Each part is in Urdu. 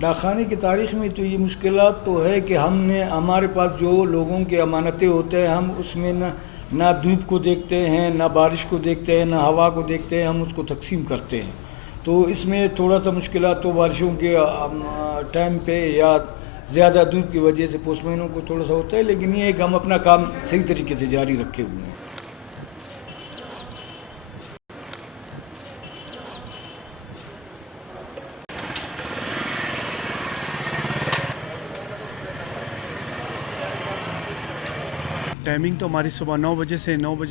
ڈاکخانے کی تاریخ میں تو یہ مشکلات تو ہے کہ ہمارے پاس جو لوگوں کے امانتیں ہوتے ہیں ہم اس میں نہ دھوپ کو دیکھتے ہیں، نہ بارش کو دیکھتے ہیں، نہ ہوا کو دیکھتے ہیں، ہم اس کو تقسیم کرتے ہیں. تو اس میں تھوڑا سا مشکلات تو بارشوں کے ٹائم پہ یا زیادہ دھوپ کی وجہ سے پوسٹ مینوں کو تھوڑا سا ہوتا ہے، لیکن یہ ہے کہ ہم اپنا کام صحیح طریقے سے جاری رکھے ہوئے ہیں. ٹائمنگ تو ہماری صبح 9 بجے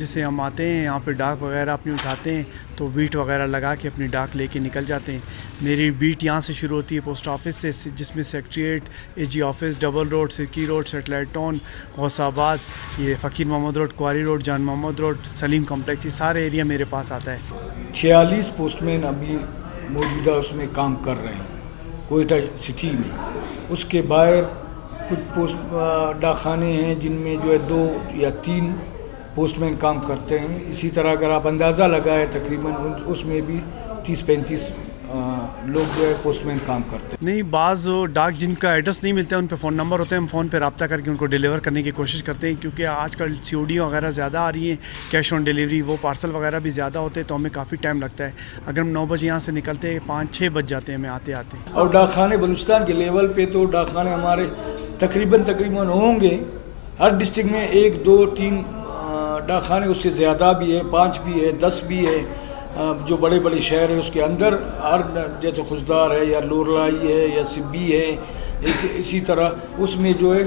سے ہم آتے ہیں یہاں پہ، ڈاک وغیرہ اپنی اٹھاتے ہیں تو بیٹ وغیرہ لگا کے اپنی ڈاک لے کے نکل جاتے ہیں. میری بیٹ یہاں سے شروع ہوتی ہے پوسٹ آفس سے، جس میں secretariat, A G office, double road, Sarki road, satellite town, Ghousabad, یہ Faqir Muhammad road, quarry road, Jan Muhammad road, Saleem complex, یہ سارے ایریا میرے پاس آتا ہے. 46 پوسٹ مین ابھی موجودہ اس میں کام کر رہے ہیں کوئٹہ سٹی میں. اس کے باہر کچھ ڈاکخانے ہیں جن میں جو ہے 2 یا 3 پوسٹ مین کام کرتے ہیں. اسی طرح اگر آپ اندازہ لگائیں تقریباً اس میں بھی 30-35 لوگ جو ہے پوسٹ مین کام کرتے ہیں. نہیں، بعض ڈاک جن کا ایڈریس نہیں ملتا ہے ان پہ فون نمبر ہوتے ہیں، ہم فون پہ رابطہ کر کے ان کو ڈیلیور کرنے کی کوشش کرتے ہیں، کیونکہ آج کل COD وغیرہ زیادہ آ رہی ہیں، کیش آن ڈیلیوری، وہ پارسل وغیرہ بھی زیادہ ہوتے ہیں تو ہمیں کافی ٹائم لگتا ہے. اگر ہم 9 بجے یہاں سے نکلتے ہیں 5-6 بج جاتے ہیں ہمیں آتے. اور ڈاکخانے بلوچستان کے لیول پہ تو ڈاکخانے ہمارے تقریباً ہوں گے ہر ڈسٹرکٹ میں 1-2-3 ڈاکخانے، اس سے زیادہ بھی ہے، 5 بھی ہے، 10 بھی ہے. جو بڑے بڑے شہر ہیں اس کے اندر ہر جیسے خزدار ہے یا لورلائی ہے یا سبی ہے، اسی طرح اس میں جو ہے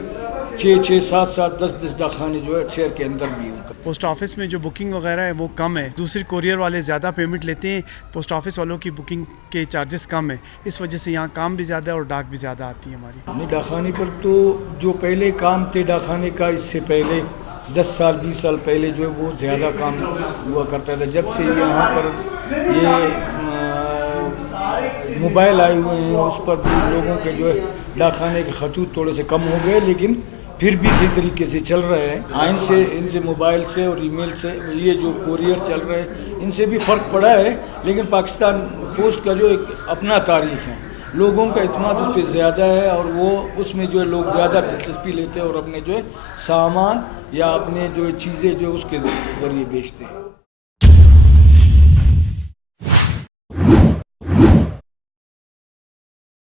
6-6 7-7 10-10 ڈاکخانے جو ہے شہر کے اندر بھی ہیں. پوسٹ آفس میں جو بکنگ وغیرہ ہے وہ کم ہے، دوسری کوریئر والے زیادہ پیمنٹ لیتے ہیں، پوسٹ آفس والوں کی بکنگ کے چارجز کم ہیں، اس وجہ سے یہاں کام بھی زیادہ ہے اور ڈاک بھی زیادہ آتی ہے ہماری. ڈاکخانے پر تو جو پہلے کام تھے ڈاکخانے کا، اس سے پہلے 10 سال 20 سال پہلے جو ہے وہ زیادہ کام ہوا کرتا تھا. جب سے یہاں پر یہ موبائل آئے ہوئے ہیں اس پر بھی لوگوں کے جو ہے ڈاکخانے کے خطوط تھوڑے سے کم ہو گئے، لیکن پھر بھی صحیح طریقے سے چل رہے ہیں. ان سے موبائل سے اور ای میل سے یہ جو کوریئر چل رہے ہیں ان سے بھی فرق پڑا ہے، لیکن پاکستان پوسٹ کا جو ایک اپنا تاریخ ہے، لوگوں کا اعتماد اس پہ زیادہ ہے اور وہ اس میں جو ہے لوگ زیادہ دلچسپی لیتے ہیں اور اپنے جو ہے سامان یا اپنے جو چیزیں جو اس کے ذریعے بیچتے ہیں.